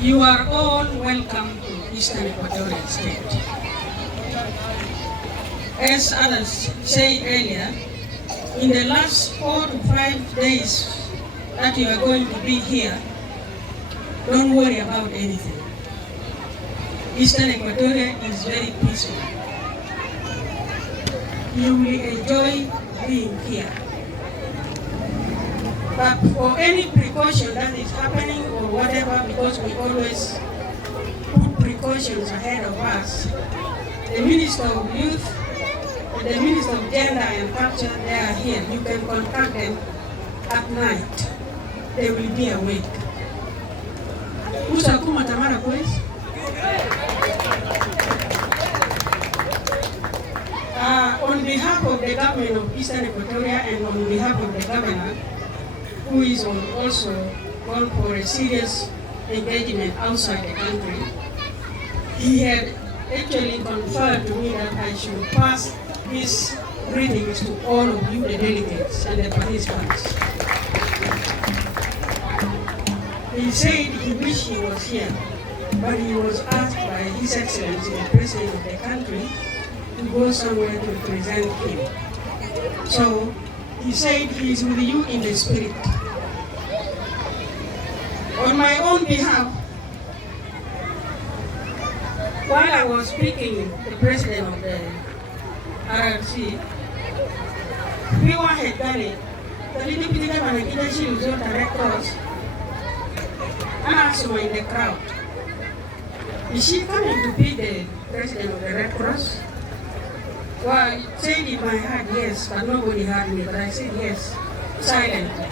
You are all welcome to Eastern Equatorial State. As others said earlier, in the last 4 to 5 days that you are going to be here, don't worry about anything. Eastern Equatoria is very peaceful. You will enjoy being here. But for any precaution that is happening or whatever, because we always put precautions ahead of us, the Minister of Youth, the Minister of Gender and Culture, they are here. You can contact them at night. They will be awake. Usakuma Tamara, please. On behalf of the government of Eastern Equatoria and on behalf of the governor, who is also called for a serious engagement outside the country, he had actually conferred to me that I should pass these greetings to all of you, the delegates and the participants. He said he wished he was here, but he was asked by His Excellency, the President of the country, to go somewhere to present him. So he said he is with you in the spirit. On my own behalf, while I was speaking, the President of the RRC, we were headed the little bit of an leadership was on the Red Cross, and also in the crowd. Is she coming to be the President of the Red Cross? Well, I said in my heart, yes, but nobody heard me, but I said yes, silently.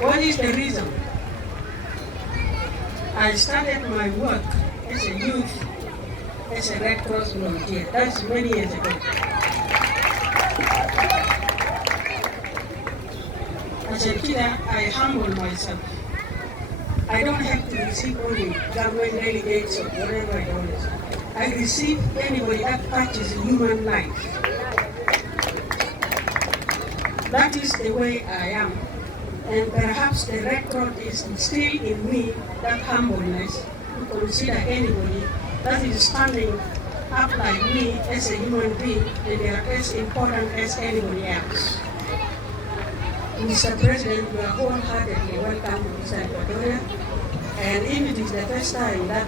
What is the reason? I started my work as a youth, as a Red Cross volunteer. That's many years ago. As a leader, I humble myself. I don't have to receive only government delegates or whatever it is. I receive anybody that touches human life. That is the way I am. And perhaps the Red Cross is still in me, that humbleness, to consider anybody that is standing up like me as a human being, and they are as important as anybody else. Mr. President, you are wholeheartedly welcome to Eastern Equatoria, and if it is the first time that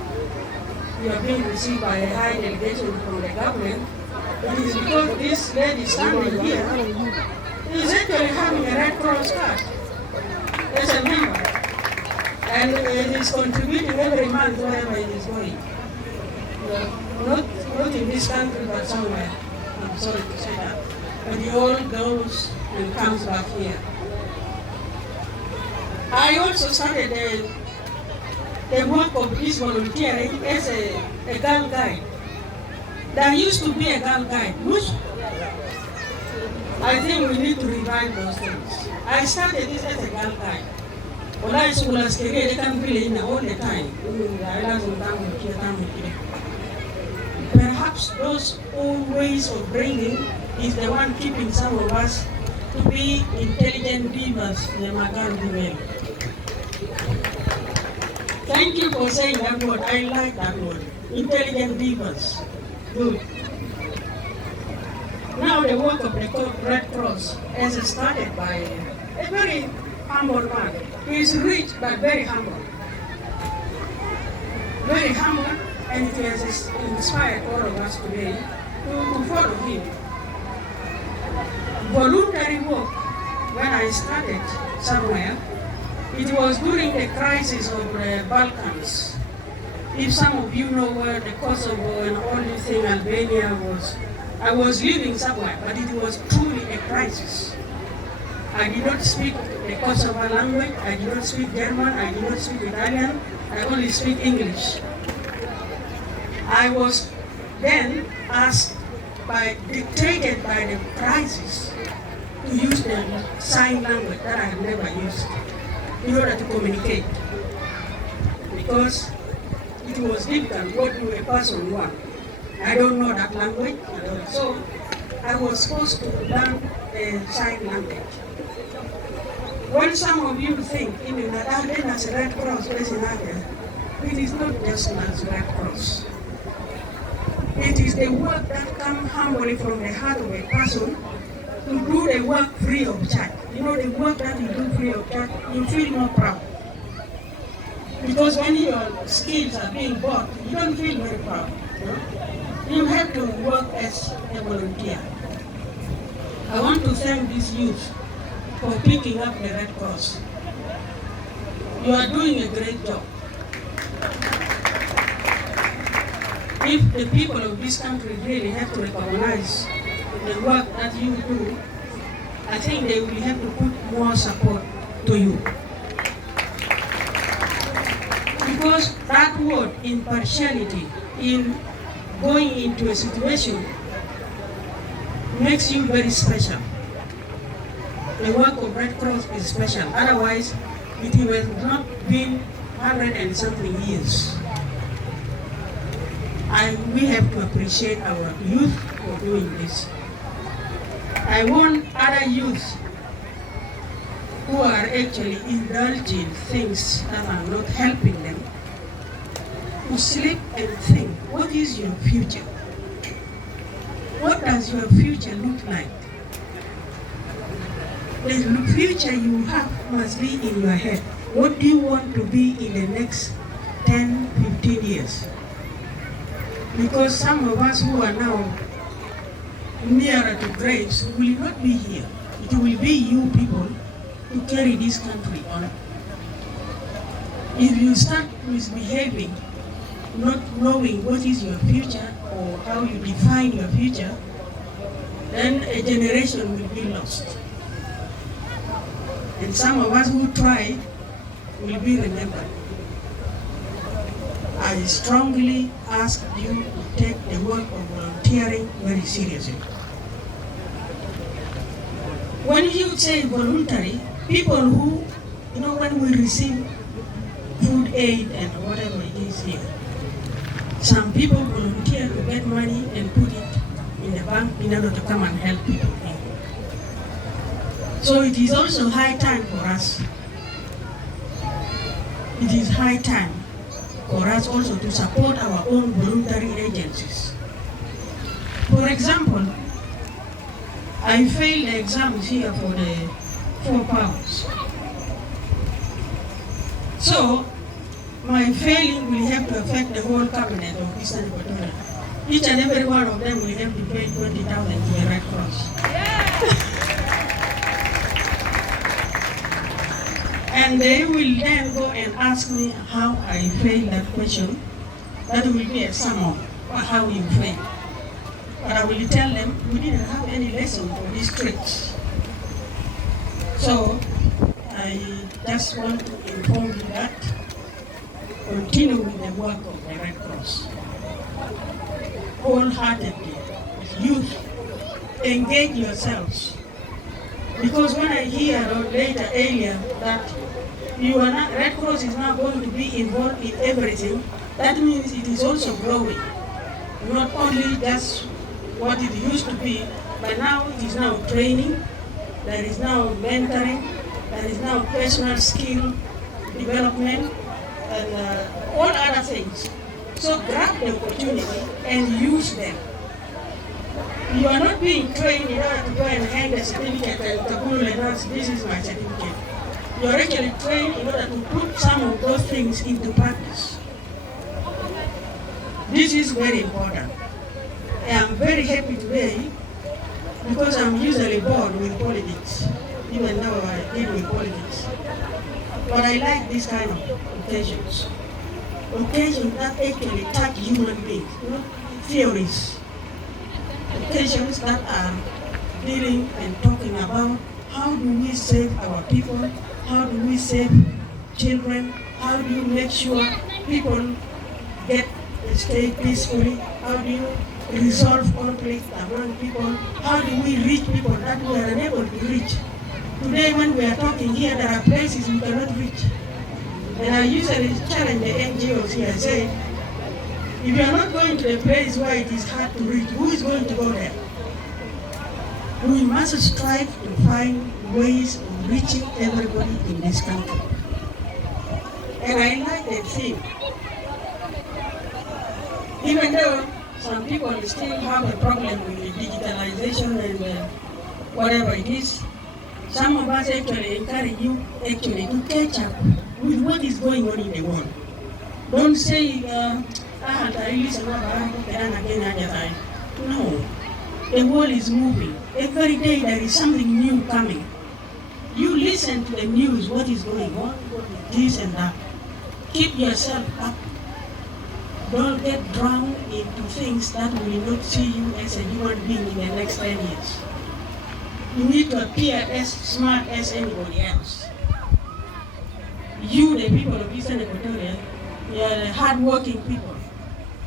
you are being received by a high delegation from the government, it is because this lady standing here is actually having a Red Cross card as a member, and it is contributing every month wherever it is going. Not in this country, but somewhere. I'm sorry to say that. But he all goes and comes back here. I also started the work of this volunteering as a girl guide. There used to be a girl guide, which I think we need to revive those things. I started this as a girl guide. When I school as career, they can play in all the time. Perhaps those old ways of bringing is the one keeping some of us to be intelligent beavers, the Magan female. Thank you for saying that word. I like that word. Intelligent beavers. Good. Now the work of the Red Cross is started by a very humble man. He is rich but very humble. Very humble, and it has inspired all of us today to follow him. Voluntary work, when I started somewhere, it was during the crisis of the Balkans. If some of you know where the Kosovo and all this thing, Albania was, I was living somewhere, but it was truly a crisis. I did not speak the Kosovo language, I did not speak German, I did not speak Italian, I only speak English. I was then asked dictated by the crisis to use the sign language that I had never used in order to communicate. Because it was difficult what do a person want. I don't know that language at all. So I was supposed to learn a sign language. When some of you think, even that as a Red Cross, it is not just as Red Cross. It is the work that comes humbly from the heart of a person to do the work free of charge. You know, the work that you do free of charge, you feel more proud. Because when your skills are being bought, you don't feel very proud. You have to work as a volunteer. I want to thank this youth for picking up the Red Cross. You are doing a great job. If the people of this country really have to recognize the work that you do, I think they will have to put more support to you. Because that word, impartiality, in going into a situation, makes you very special. The work of Red Cross is special. Otherwise, it would have not been 100 and something years. We have to appreciate our youth for doing this. I want other youth who are actually indulging things that are not helping them to sleep and think, what is your future? What does your future look like? The future you have must be in your head. What do you want to be in the next 10, 15 years? Because some of us who are now nearer to graves will not be here. It will be you people who carry this country on. If you start misbehaving, not knowing what is your future or how you define your future, then a generation will be lost. And some of us who tried will be remembered. I strongly ask you to take the work of volunteering very seriously. When you say voluntary, people who, when we receive food aid and whatever it is here, some people volunteer to get money and put it in the bank in order to come and help people here. So it is also high time for us. It is high time for us also to support our own voluntary agencies. For example, I failed the exams here for the 4 pounds. So, my failing will have to affect the whole cabinet of Eastern Equatoria. Each and every one of them will have to pay 20,000 to the Red Cross. And they will then go and ask me how I failed that question. That will be a sum of how you failed. But I will tell them we didn't have any lesson for these tricks. So I just want to inform you that continue with the work of the Red Cross. Wholeheartedly, youth, engage yourselves. Because when I hear later earlier that Red Cross is now going to be involved in everything, that means it is also growing. Not only just what it used to be, but now it is now training, there is now mentoring, there is now personal skill development, and all other things. So grab the opportunity and use them. You are not being trained in order to go and hand a certificate and to announce this is my certificate. You are actually trained in order to put some of those things into practice. This is very important. I am very happy today because I'm usually bored with politics, even though I deal with politics. But I like this kind of occasions. Occasions that actually touch human beings, theories. Occasions that are dealing and talking about how do we save our people, how do we save children, how do you make sure people stay peacefully, how do you resolve conflict among people, how do we reach people that we are unable to reach. Today when we are talking here, there are places we cannot reach. And I usually challenge the NGOs here and say, if you are not going to a place where it is hard to reach, who is going to go there? We must strive to find ways of reaching everybody in this country. And I like that thing. Even though some people still have a problem with the digitalization and whatever it is, some of us actually encourage you actually to catch up with what is going on in the world. Don't say, no. The world is moving. Every day there is something new coming. You listen to the news, what is going on, this and that. Keep yourself up. Don't get drowned into things that will not see you as a human being in the next 10 years. You need to appear as smart as anybody else. You, the people of Eastern Equatoria, you are hard-working people.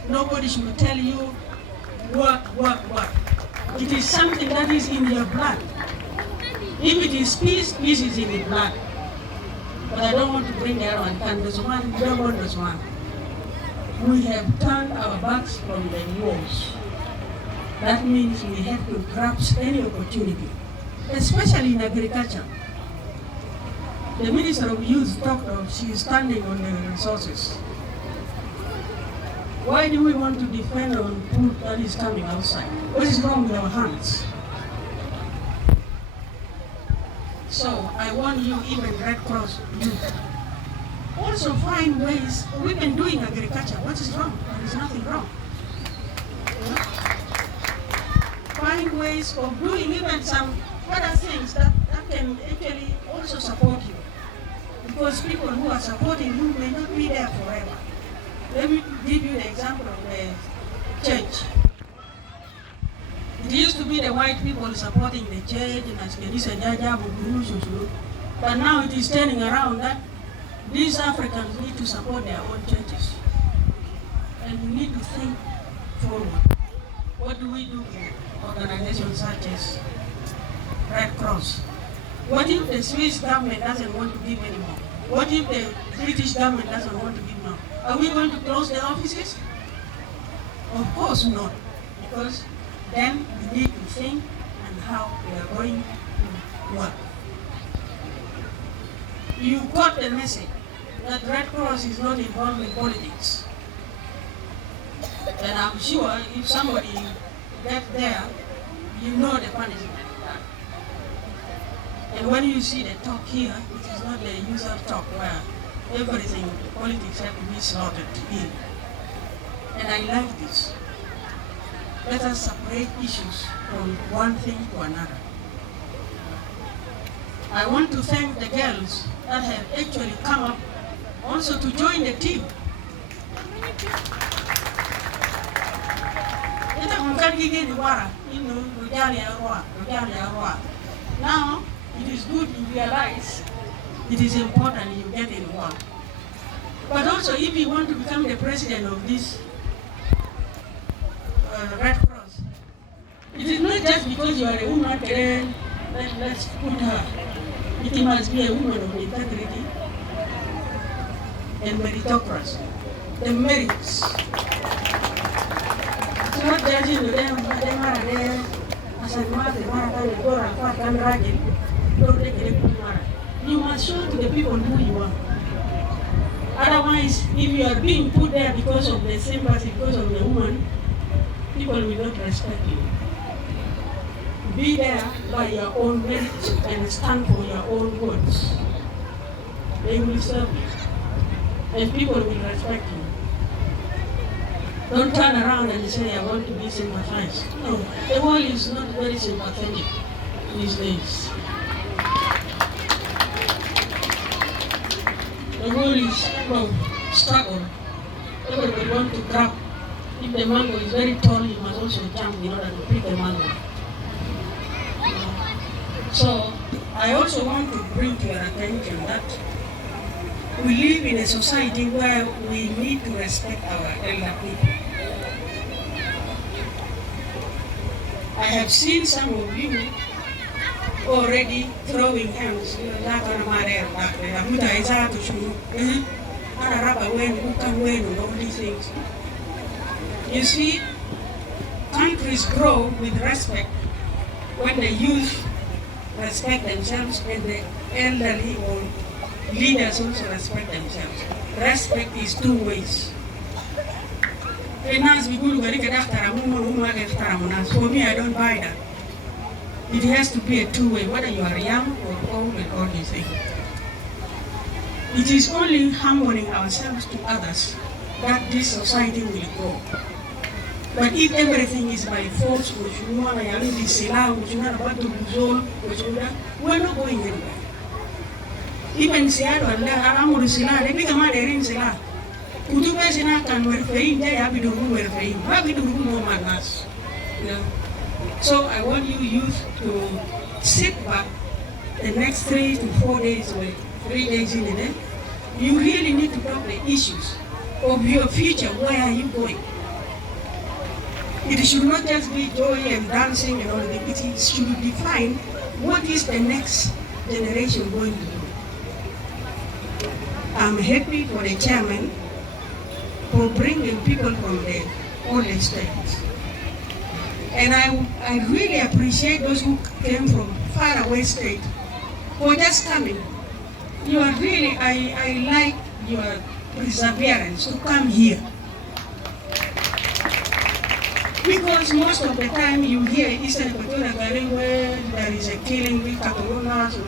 Nobody should tell you, work. It is something that is in your blood. If it is peace, peace is in the blood. But I don't want to bring that one. We don't want this one. We have turned our backs from the wars. That means we have to grasp any opportunity, especially in agriculture. The Minister of Youth talked of she is standing on the resources. Why do we want to depend on food that is coming outside? What is wrong with our hands? So I want you, even Red Cross youth, also find ways. We've been doing agriculture. What is wrong? There is nothing wrong. Yeah? Find ways of doing even some other things that can actually also support you. Because people who are supporting you may not be there forever. Let me give you the example of the church. It used to be the white people supporting the church, but now it is turning around that these Africans need to support their own churches. And we need to think forward. What do we do in organizations such as Red Cross? What if the Swiss government doesn't want to give anymore? What if the British government doesn't want to give now? Are we going to close the offices? Of course not, because then we need to think and how we are going to work. You got the message that Red Cross is not involved in politics. And I'm sure if somebody gets there, you know the punishment. And when you see the talk here, it is not the usual talk where everything, politics have to be slaughtered in. And I like this. Let us separate issues from one thing to another. I want to thank the girls that have actually come up also to join the team. Now, it is good you realize it is important you get involved. But also, if you want to become the president of this Red Cross, it is not just because you are a woman, then let's put her. It must be a woman of integrity and meritocracy. The merits. It's not judging them, you must show to the people who you are. Otherwise, if you are being put there because of the sympathy, because of the woman, people will not respect you. Be there by your own merit and stand for your own words. They will serve you. And people will respect you. Don't turn around and say, I want to be sympathized. No, the world is not very sympathetic these days. The world is full of struggle. Everybody wants to grab. If the mango is very tall, you must also jump in order to pick the mango. So, I also want to bring to your attention that we live in a society where we need to respect our elder people. I have seen some of you already throwing hands. All these things. You see, countries grow with respect when the youth respect themselves and the elderly or leaders also respect themselves. Respect is two ways. For me, I don't buy that. It has to be a two-way, whether you are young or old and all these things. It is only humbling ourselves to others that this society will grow. But if everything is by force, we're not going anywhere. Even Seattle, Aramuru Sila, they become a ring Sila. Kutuba Sina can wear fame, they have to do wear fame. Have to do no manas. So I want you youth to sit back the next 3 to 4 days or 3 days in a day. You really need to talk the issues of your future. Where are you going? It should not just be joy and dancing and all that. It should define what is the next generation going to do. I'm happy for the chairman for bringing people from the older states. And I really appreciate those who came from far away state for just coming. You are really, I like your perseverance to come here. Because most of the time you hear Eastern Equatorial Guinea where there is a killing with Catalonas or